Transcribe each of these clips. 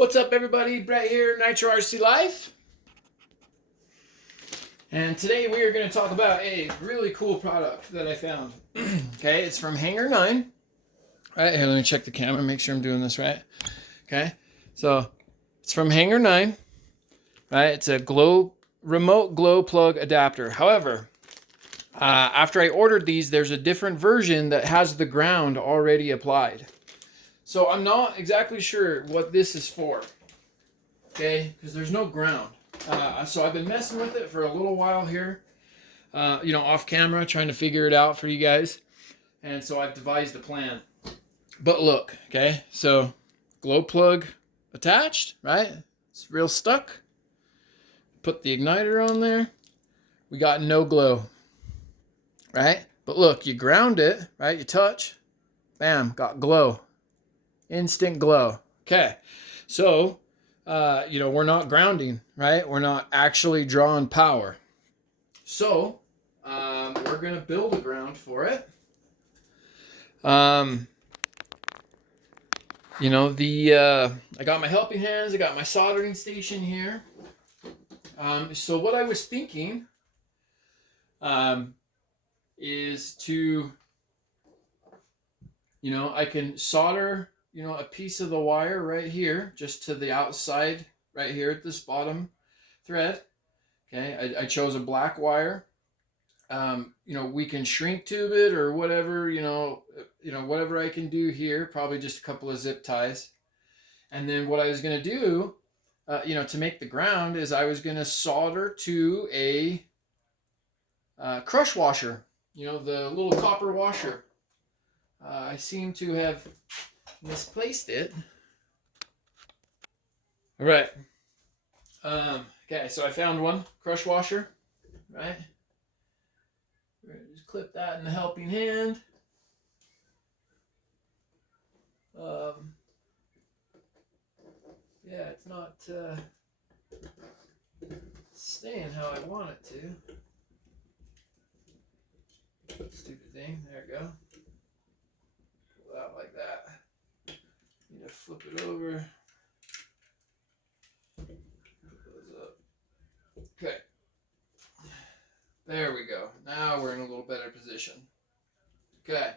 What's up, everybody? Brett here, Nitro RC Life. And today we are going to talk about a really cool product that I found. Okay, it's from Hanger 9. All right, here, let me check the camera, make sure I'm doing this right. Okay, so it's from Hanger 9. Right, it's a remote glow plug adapter. However, after I ordered these, there's a different version that has the ground already applied. So I'm not exactly sure what this is for, okay, because there's no ground. So I've been messing with it for a little while here, off camera, trying to figure it out for you guys. And so I've devised a plan. But look, okay, so glow plug attached, right? It's real stuck. Put the igniter on there. We got no glow, right? But look, you ground it, right? You touch, bam, got glow. Instant glow. Okay, so, we're not grounding, right? We're not actually drawing power. So, we're going to build a ground for it. I got my helping hands. I got my soldering station here. So what I was thinking is to, I can solder a piece of the wire right here, just to the outside, right here at this bottom thread. Okay, I chose a black wire. We can shrink tube it or whatever, whatever I can do here, probably just a couple of zip ties. And then what I was going to do, to make the ground is I was going to solder to a crush washer, the little copper washer. I seem to have misplaced it. All right. Okay, so I found one crush washer, right? Just clip that in the helping hand. It's not staying how I want it to. Stupid thing. There we go. Pull it out like that. Need to flip it over. Put those up. Okay. There we go. Now we're in a little better position. Okay.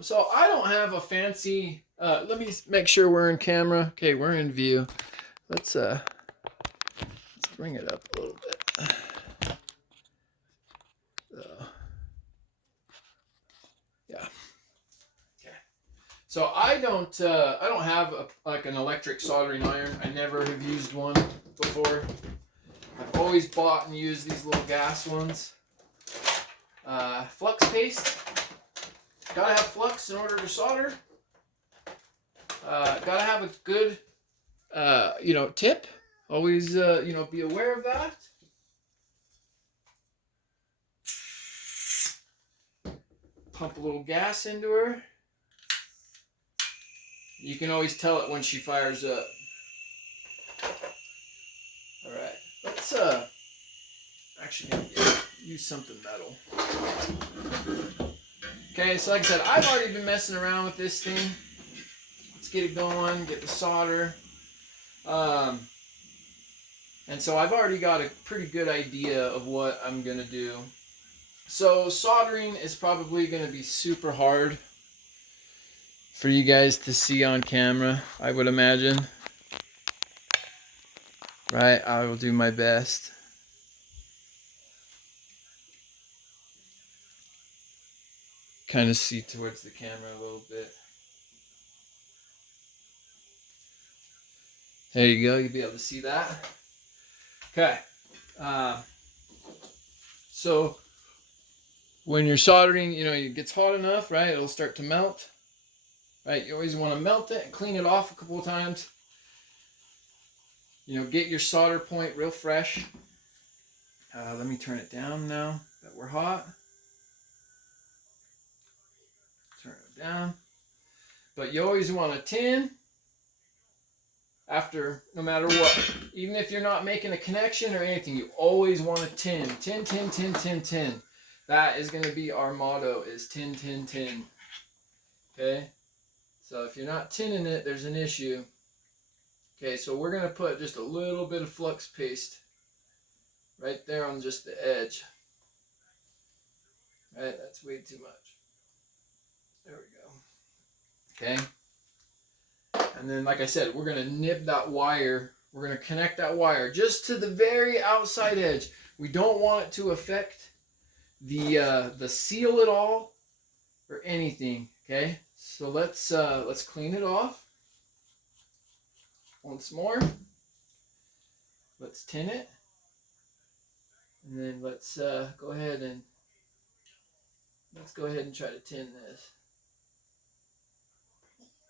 So I don't have a fancy, let me make sure we're in camera. Okay, we're in view. Let's bring it up a little bit. Yeah. Okay. So I don't have an electric soldering iron. I never have used one before. I've always bought and used these little gas ones. Flux paste. Gotta have flux in order to solder. Gotta have a good, tip. Always, be aware of that. Pump a little gas into her. You can always tell it when she fires up. All right, let's actually use something metal. Okay, so like I said, I've already been messing around with this thing. Let's get it going, get the solder. And so I've already got a pretty good idea of what I'm going to do. So soldering is probably going to be super hard for you guys to see on camera, I would imagine. Right, I will do my best. Kind of see towards the camera a little bit. There you go, you'll be able to see that. Okay. So when you're soldering, it gets hot enough, right? It'll start to melt. Right? You always want to melt it and clean it off a couple of times. Get your solder point real fresh. Let me turn it down now that we're hot. Turn it down. But you always want a tin after, no matter what. Even if you're not making a connection or anything, you always want a tin. Tin, tin, tin, tin, tin. That is going to be our motto, is tin, tin, tin. Okay? So if you're not tinning it, there's an issue. Okay, so we're going to put just a little bit of flux paste right there on just the edge. Right, that's way too much. There we go. Okay. And then, like I said, we're going to nib that wire. We're going to connect that wire just to the very outside edge. We don't want it to affect the seal at all or anything. Okay, so let's clean it off once more. Let's tin it, and then let's go ahead and try to tin this.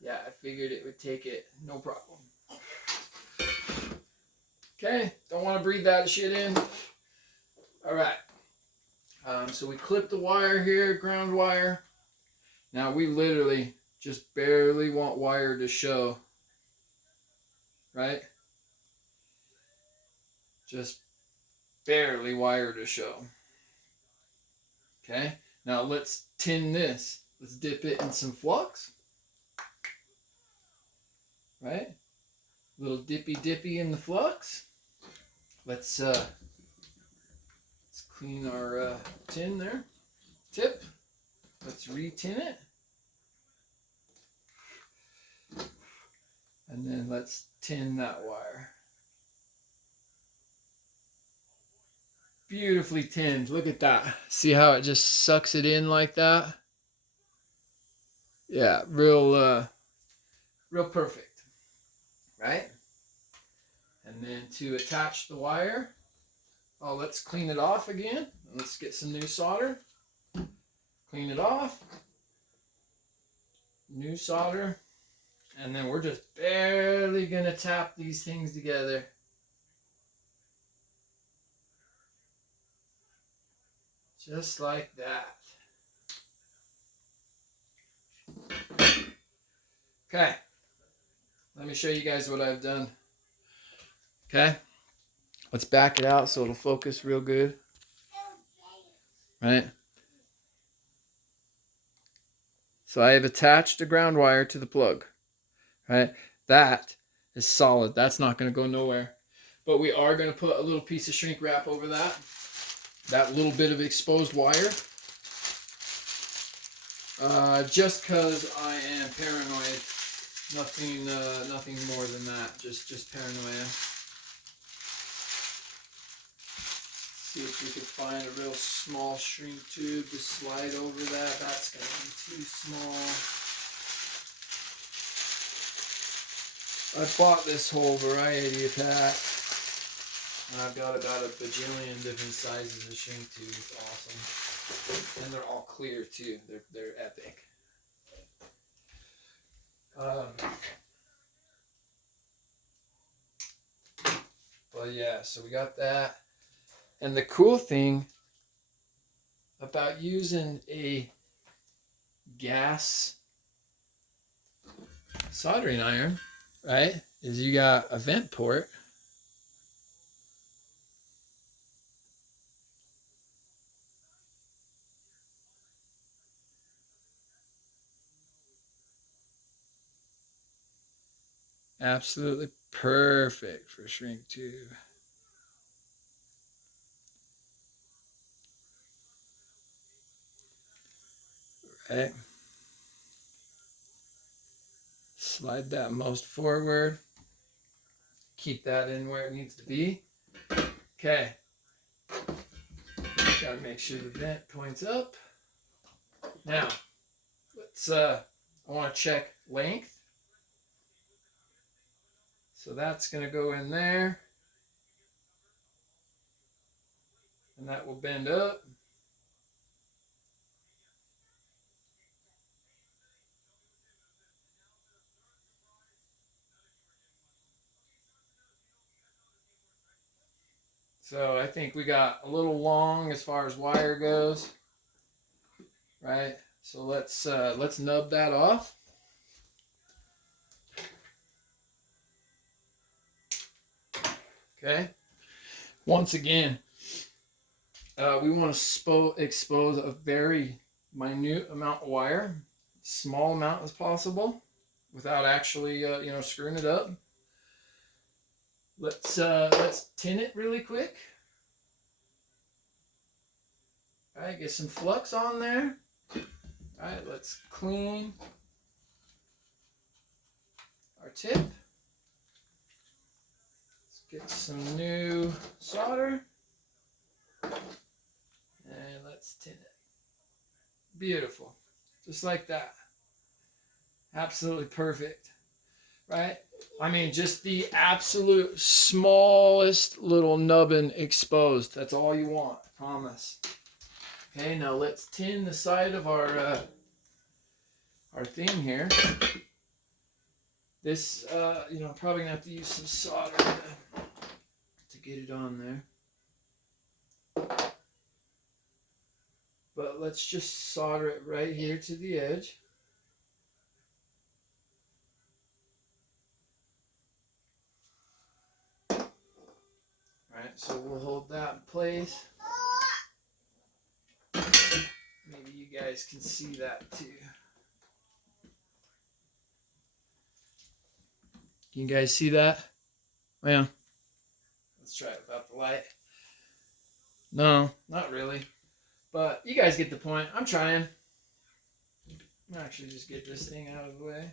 Yeah, I figured it would take it, no problem. Okay, don't want to breathe that shit in. All right. So we clip the wire here, ground wire. Now we literally just barely want wire to show, right? Just barely wire to show. Okay, now let's tin this. Let's dip it in some flux, right? Little dippy in the flux. Let's clean our tin there. Tip. Let's re-tin it. And then let's tin that wire. Beautifully tinned. Look at that. See how it just sucks it in like that? Yeah, real perfect. Right? And then to attach the wire, oh, let's clean it off again. Let's get some new solder. Clean it off. New solder. And then we're just barely going to tap these things together. Just like that. Okay. Let me show you guys what I've done. Okay. Let's back it out so it'll focus real good. Right. So I have attached a ground wire to the plug. Right. That is solid. That's not going to go nowhere. But we are going to put a little piece of shrink wrap over that. That little bit of exposed wire. Just because I am paranoid. Nothing more than that. Just paranoia. See if we could find a real small shrink tube to slide over that. That's going to be too small. I bought this whole variety of pack. And I've got about a bajillion different sizes of shrink tubes. It's awesome. And they're all clear too. They're epic. But yeah, so we got that. And the cool thing about using a gas soldering iron, right, is you got a vent port. Absolutely perfect for shrink tube. Right. Slide that most forward. Keep that in where it needs to be. Okay. Got to make sure the vent points up. Now, let's I want to check length. So that's going to go in there. And that will bend up. So I think we got a little long as far as wire goes. Right? So let's nub that off. Okay. Once again, we want to expose a very minute amount of wire, small amount as possible, without actually screwing it up. Let's tin it really quick. All right, get some flux on there. All right, let's clean our tip. Let's get some new solder. And let's tin it. Beautiful. Just like that. Absolutely perfect. Right? I mean, just the absolute smallest little nubbin exposed. That's all you want. Promise. Okay, now let's tin the side of our thing here. This, I'm probably gonna have to use some solder to get it on there. But let's just solder it right here to the edge. Alright, so we'll hold that in place. Maybe you guys can see that too. Can you guys see that? Well, let's try it without the light. No, not really. But you guys get the point. I'm trying. I'll actually just get this thing out of the way.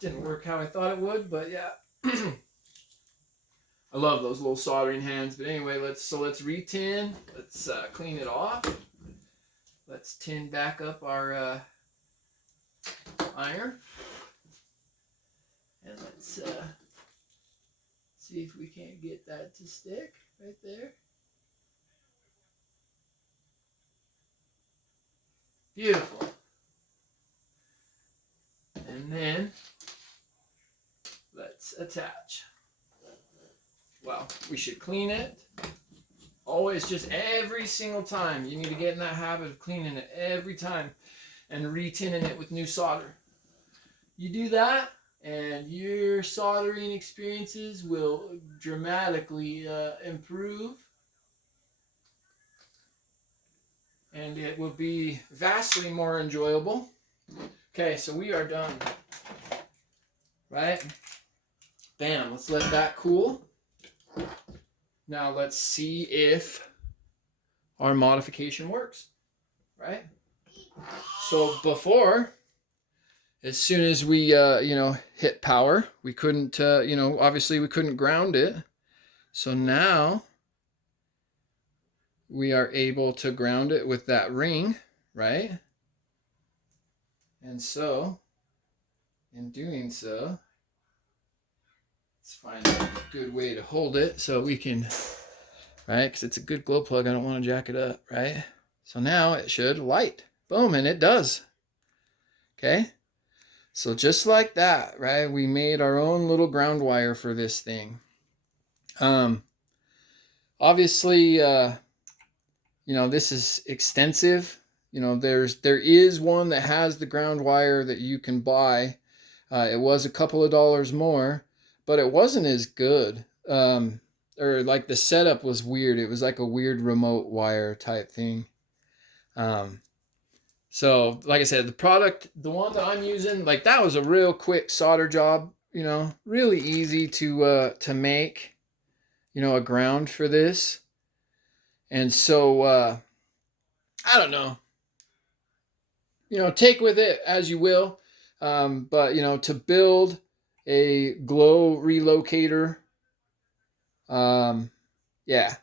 Didn't work how I thought it would, but yeah. I love those little soldering hands. But anyway, let's re-tin. Let's clean it off. Let's tin back up our iron. And let's see if we can't get that to stick right there. Beautiful. And then let's attach. Well, we should clean it. Always, just every single time. You need to get in that habit of cleaning it every time and re-tinning it with new solder. You do that, and your soldering experiences will dramatically improve. And it will be vastly more enjoyable. Okay, so we are done. Right? Bam, let's let that cool. Now let's see if our modification works. Right? So before, as soon as we hit power, we couldn't obviously we couldn't ground it. So now we are able to ground it with that ring, right? And so, in doing so, let's find a good way to hold it so we can, right? Because it's a good glow plug. I don't want to jack it up, right? So now it should light. Boom, and it does. Okay? So just like that, right? We made our own little ground wire for this thing. Obviously, this is extensive. There is one that has the ground wire that you can buy. It was a couple of dollars more, but it wasn't as good. Or like the setup was weird. It was like a weird remote wire type thing. So like I said, the one that I'm using, like that was a real quick solder job, really easy to make, a ground for this. And so, I don't know, take with it as you will. But, to build a glow relocator, yeah,